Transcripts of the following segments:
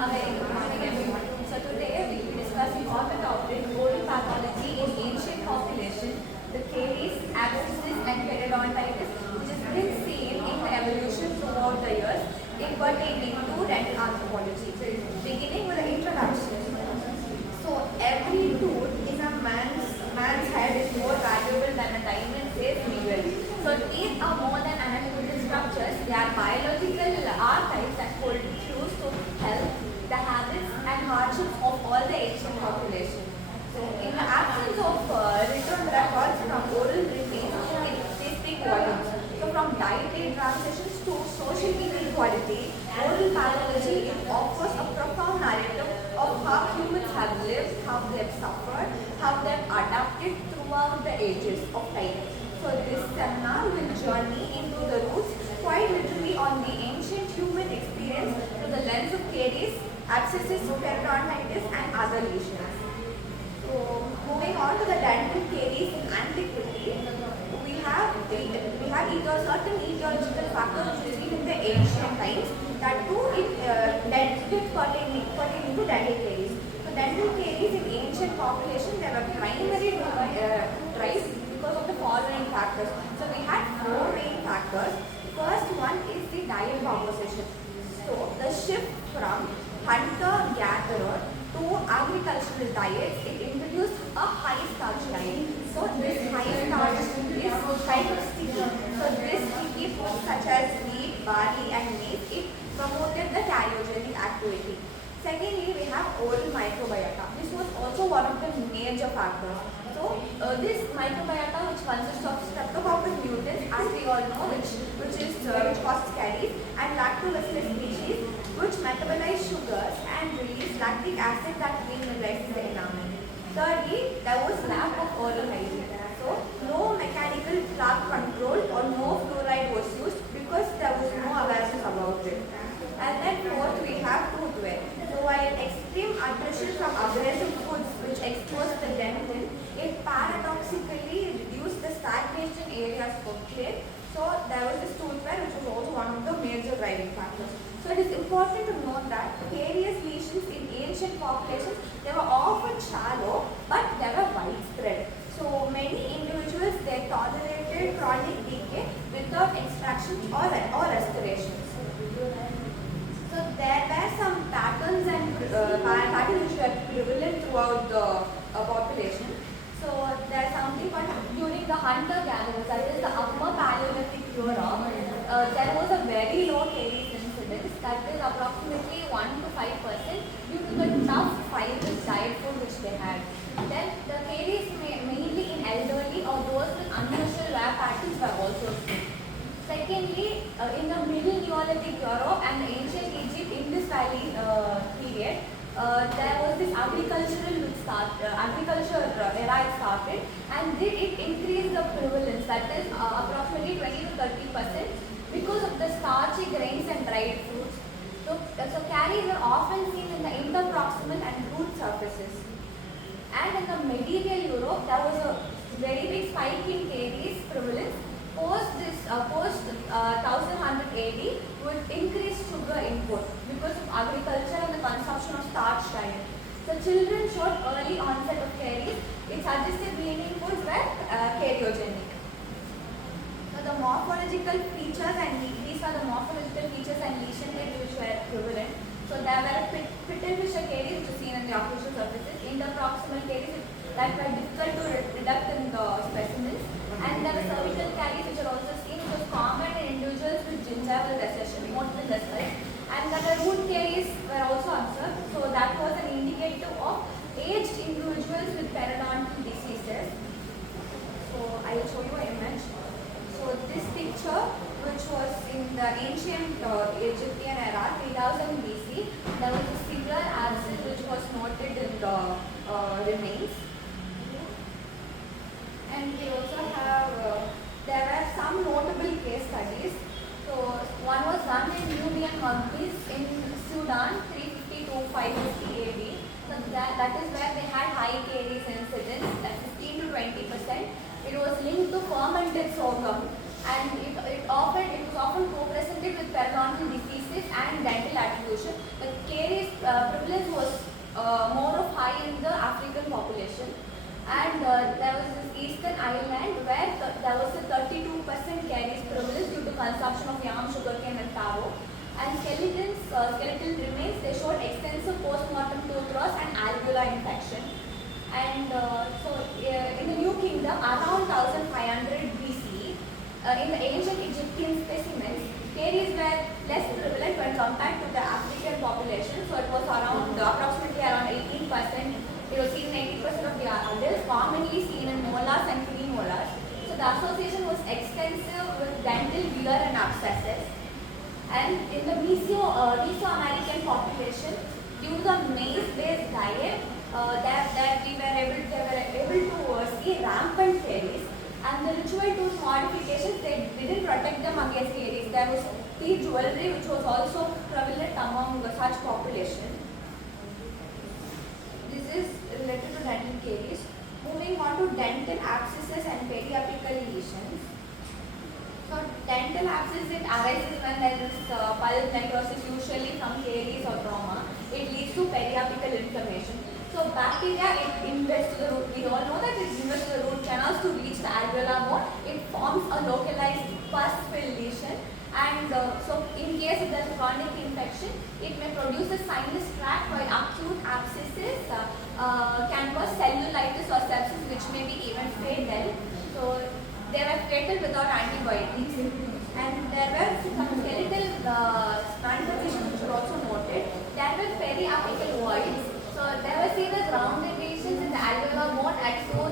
A very good morning, everyone. So today we will be discussing on the topic oral pathology in ancient population, the caries, abscesses, and periodontitis, which has been seen in the evolution throughout the years, pertaining to dental anthropology. Beginning with the introduction. So every tooth in a man's head is more valuable than a diamond says mineral. So teeth are more than anatomical structures; they are biological archives that hold clues to health, the habits and hardships of all the ancient population. So in the absence of written records from oral remains, they speak volumes. So from dietary transitions to social inequality, oral pathology offers a profound narrative of how humans have lived, how they have suffered, how they have adapted throughout the ages of time. So this seminar will journey into the roots quite literally on the ancient human experience through the lens of caries, abscesses, periodontitis and other lesions. So moving on to the dental caries in antiquity, we have certain etiological factors which is in the ancient times that too pertaining to dental caries. So dental caries in ancient population, they were primarily derived because of the following factors. So we had four main factors. First one is the diet composition. So the shift from hunter-gatherer to agricultural diets, it introduced a high starch diet. So this high starch is kind of sticky. So this sticky foods such as wheat, barley and maize, it promoted the cariogenic activity. Secondly, we have oral microbiota. This was also one of the major factors. So this microbiota, which consists of Streptococcus mutans, as we all know, which causes caries, and lactobacillus species, which metabolize sugars and release lactic acid that remineralizes the enamel. Thirdly, there was lack of oral hygiene. So no mechanical plaque control or no fluoride was used because there was no awareness about it. And then fourth, we have tooth wear. So while extreme attrition from aggressive foods which expose the dentin, it paradoxically reduced the stagnation areas for clay. So there was this tooth wear which was also one of the major driving factors. So it is important to note that carious lesions in ancient populations, they were often shallow but they were widespread. So many individuals, they tolerated chronic decay without extraction or restorations. So there were some patterns which were prevalent throughout the population. So there is something called during the hunter-gatherers, that is the upper Paleolithic era, there was a very low caries incidence, that is approximately 1 to 5% due to the tough fibrous diet food which they had. Then the caries mainly in elderly or those with unusual wear patterns were also seen. Secondly, in the Middle Neolithic Europe and ancient Egypt, Indus Valley period, there was this agriculture era started, and it increased the prevalence, that is approximately 20 to 30% because of the starchy grains and dried fruits. So caries are often seen in the interproximal and root surfaces. And in the medieval Europe, there was a very big spike in caries prevalence. Post 1100 AD with increased sugar input because of agriculture and the consumption of starch diet. So children showed early onset of caries. It suggested weaning foods were cariogenic. So the morphological features these are the morphological features and lesion types which were prevalent. So there were Pittelfisher caries which is seen in the occlusal surfaces, interproximal caries that were difficult to reduct in the specimens, and there were cervical caries which are also seen, which was common in individuals with gingival recession, mostly the skull, and that the root caries were also observed. So that was an indicator of aged individuals with periodontal diseases. So I will show you an image. So this picture, which was in the ancient Egyptian era, 3000 BC, there was a singular abscess which was noted in the remains. And we also have, there were some notable case studies. So one was done in Nubian monkeys in Sudan, 350 to 550 AD. So that is where they had high caries incidence, that 15 to 20%. It was linked to fermented sorghum, and it was often co-presented with periodontal diseases and dental attribution. The caries prevalence was more of high in the African population. And there was this eastern island where there was a 32% caries prevalence due to consumption of yam, sugarcane and taro. And skeletal remains, they showed extensive post-mortem tooth loss and alveolar infection. And in the New Kingdom, around 1500 BCE, in the ancient Egyptian specimens, caries were less prevalent when compared to the African population. So it was approximately around 18%. It was seen in 80% of the adults, commonly seen in molars and premolars. So the association was extensive with dental wear and abscesses. And in the Mesoamerican population, due to the maize-based diet, they were able to see rampant caries. And the ritual tooth modifications, they didn't protect them against caries. There was teeth jewelry which was also prevalent among such population. This is related to dental caries. Moving on to dental abscesses and periapical lesions. So dental abscess, it arises when there is pulp necrosis, usually from caries or trauma. It leads to periapical inflammation. So bacteria, it invests the root. We all know that it invests the root canals to reach the alveolar bone. It forms a localized pus-filled lesion. And so in case if there is chronic infection, it may produce a sinus tract, while acute abscesses can cause cellulitis or sepsis, which may be even fatal. So they were fatal without antibiotics. And there were some skeletal manifestations which were also noted. There were periapical voids. So they were seen as rounded lesions in the alveolar bone at two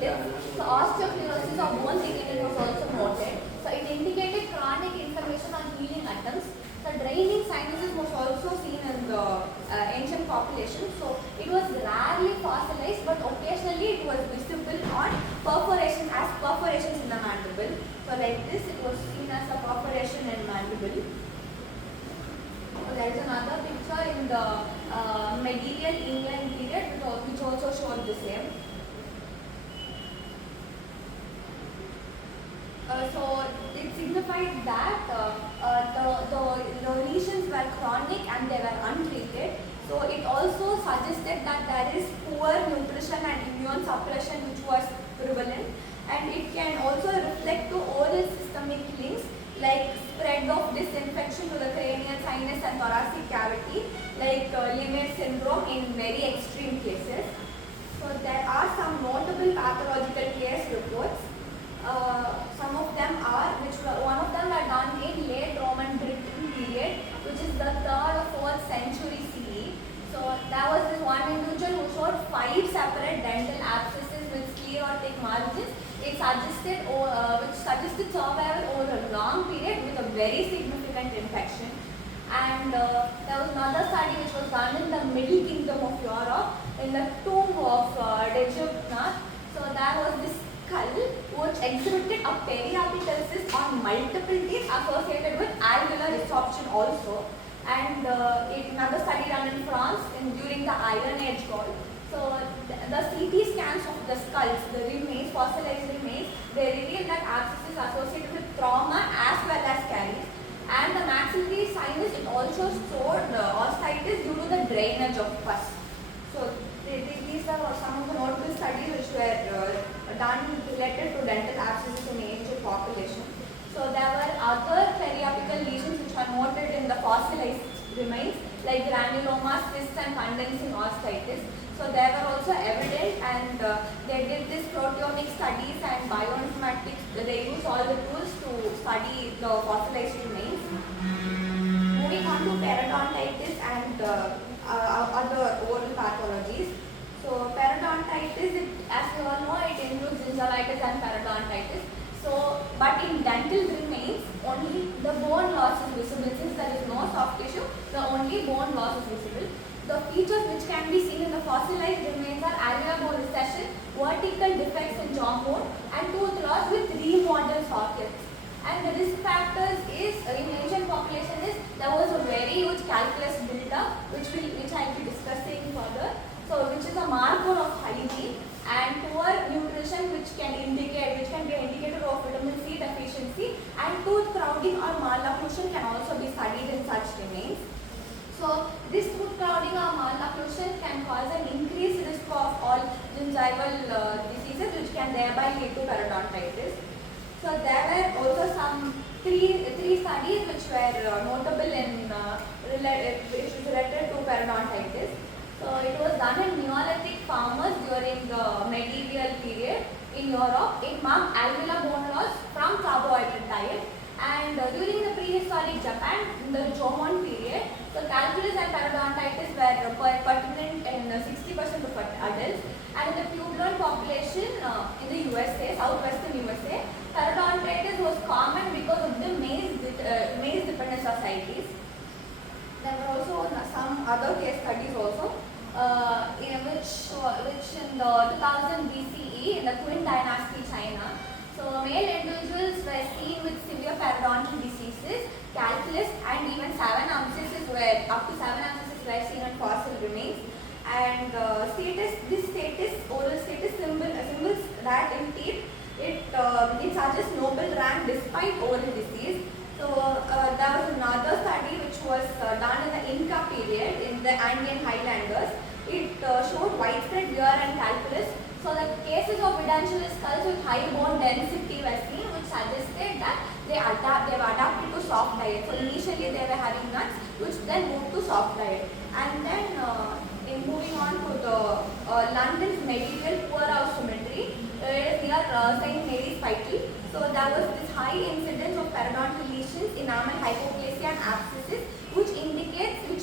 tips. So osteoclerosis or bone thickening was also noted. So it indicated chronic inflammation on healing attempts. So draining sinuses was also seen in the ancient population. So it was rarely fossilized, but occasionally it was visible on perforations in the mandible. So like this, it was seen as a perforation in mandible. So there is another picture in the medieval England period which also showed the same. So it signified that the lesions were chronic and they were untreated. So it also suggested that there is poor nutrition and immune suppression which was prevalent, and it can also reflect to oral systemic links like spread of disinfection to the cranial sinus and thoracic cavity, like Limit syndrome in very extreme cases. So there are some notable pathological case reports. Some of them are, one of them are done in late Roman Britain period, which is the 3rd or 4th century CE. So there was this one individual who showed 5 separate dental abscesses with sclerotic margins. It suggested, which suggested survival over a long period with a very significant infection. And there was another study which was done in the Middle Kingdom of Europe in the tomb of Dejeuner. So there was this skull which exhibited a periapical cyst on multiple teeth associated with alveolar resorption also. And another study done in France during the Iron Age call. So the CT scans of the skulls, the remains, fossilized remains, they reveal that abscesses associated with trauma as well as caries. And the maxillary sinus, it also showed osteitis due to the drainage of pus. So these are some of the notable studies which were done related to dental abscesses in ancient population. So there were other periapical lesions which are noted in the fossilized remains like granulomas, cysts and condensing osteitis. So they were also evident, and they did this proteomic studies and bioinformatics. They used all the tools to study the fossilized remains. Moving on to periodontitis and other oral pathologies. So periodontitis, as you all know, it includes gingivitis and periodontitis. So, but in dental remains, only the bone loss is visible. Since there is no soft tissue, the only bone loss is visible. The features which can be seen in the fossilized remains are alveolar bone recession, vertical defects in jaw bone, and tooth loss with remodeled sockets. And the risk factors is in ancient population is there was a very huge calculus built up, which I will be discussing further. So, which is a marker of hygiene, and poor nutrition, which can be an indicator of vitamin C deficiency, and tooth crowding or malocclusion can also be studied in such remains. So this tooth crowding or can cause an increased risk of all gingival diseases, which can thereby lead to periodontitis. So there were also some three studies which were notable in which is related to periodontitis. So it was done in Neolithic farmers during the medieval period in Europe. It marked alveolar bone loss from carbohydrate diet. And during the prehistoric Japan, in the Jomon period, so calculus and periodontitis were pertinent in 60% of adults. And in the puebloid population in the USA, southwestern USA, periodontitis was common because of the maize-dependent societies. There were also some other case studies also, which in the 2000 BCE in the Qin dynasty China. So male individuals were seen with severe periodontal diseases, calculus, and even 7 abscesses were up to 7 abscesses were seen on fossil remains. And oral status symbols that in teeth it suggests noble rank despite oral disease. So there was another study which was done in the Inca period in the Andean highlanders. It showed widespread wear and calculus. So the cases of edentulous skulls with high bone density were seen, which suggested that they were adapted to soft diet. So initially they were having nuts, which then moved to soft diet. And then in moving on to the London's medieval poorhouse cemetery, it is near St. Mary's Spital. So there was this high incidence of periodontal lesions, enamel hypoplasia and abscesses, which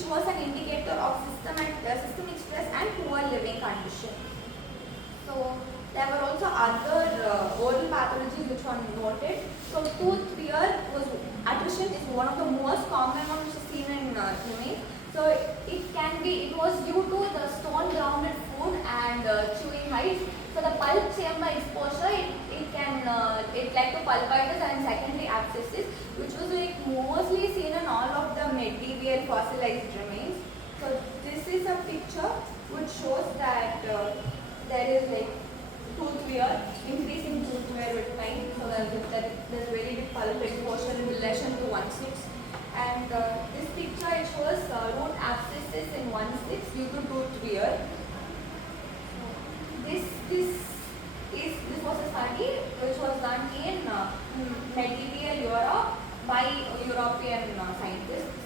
was an indicator of systemic stress and poor living condition. So there were also other oral pathologies which were noted. So tooth wear attrition is one of the most common ones seen in humans. So it was due to the stone grounded food and chewing heights. So the pulp chamber exposure it led to pulpitis and secondary abscesses, which was mostly seen in all of the medieval fossilized remains. So this is a picture which shows that there is tooth wear, increasing tooth wear with time. So there's very big pulp exposure in relation to 1/6. And this picture it shows root abscesses in 1/6 due to tooth wear. This was a study which was done in medieval Europe by European scientists.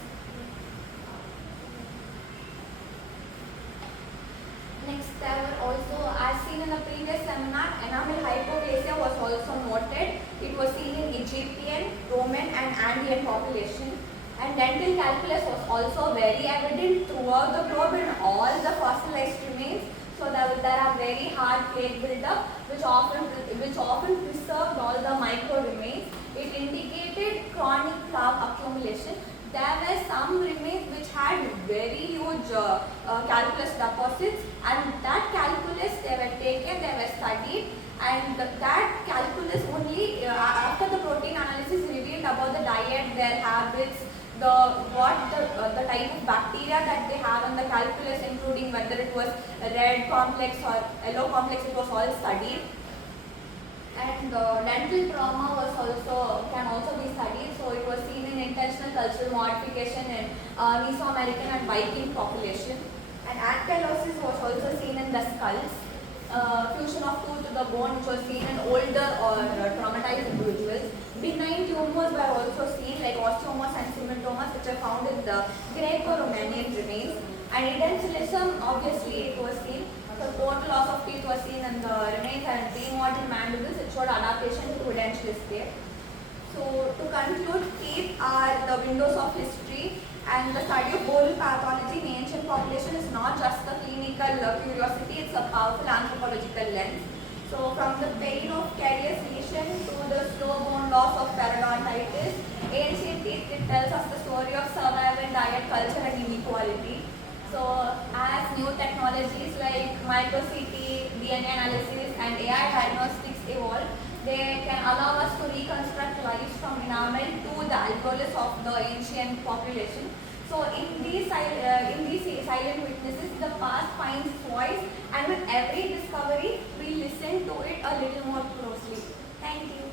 Next, there were also, as seen in the previous seminar, enamel hypoplasia was also noted. It was seen in Egyptian, Roman and Andean population. And dental calculus was also very evident throughout the globe in all the fossilized remains. So there are very hard plate buildup which often preserved all the micro remains. It indicated chronic plaque accumulation. There were some remains which had very huge calculus deposits, and that calculus they were taken, they were studied, and that calculus only after the protein analysis revealed about the diet, their habits, the type of bacteria that they have on the calculus, including whether it was red complex or yellow complex, it was all studied. And dental trauma can also be studied. So it was seen in intentional cultural modification in Mesoamerican and Viking population. And ankylosis was also seen in the skulls. Fusion of tooth to the bone, which was seen in older or traumatized individuals. Benign tumors were also seen, like osteomas and cematomas, which are found in the Greco-Romanian remains. And edentulism, obviously, it was seen. So total loss of teeth was seen in the remains, and pre-mortem mandibles, it showed adaptation to edentulous state. So to conclude, teeth are the windows of history, and the study of oral pathology in ancient population is not just a clinical curiosity, it's a powerful anthropological lens. So from the pain of Caries lesion to the slow bone loss of periodontitis, ancient teeth, it tells us the story of survival, diet, culture and inequality. So as new technologies like micro-CT, DNA analysis and AI diagnostics evolve, they can allow us to reconstruct lives from enamel to the alveolus of the ancient population. So in these silent witnesses, the past finds its voice, and with every discovery, we listen to it a little more closely. Thank you.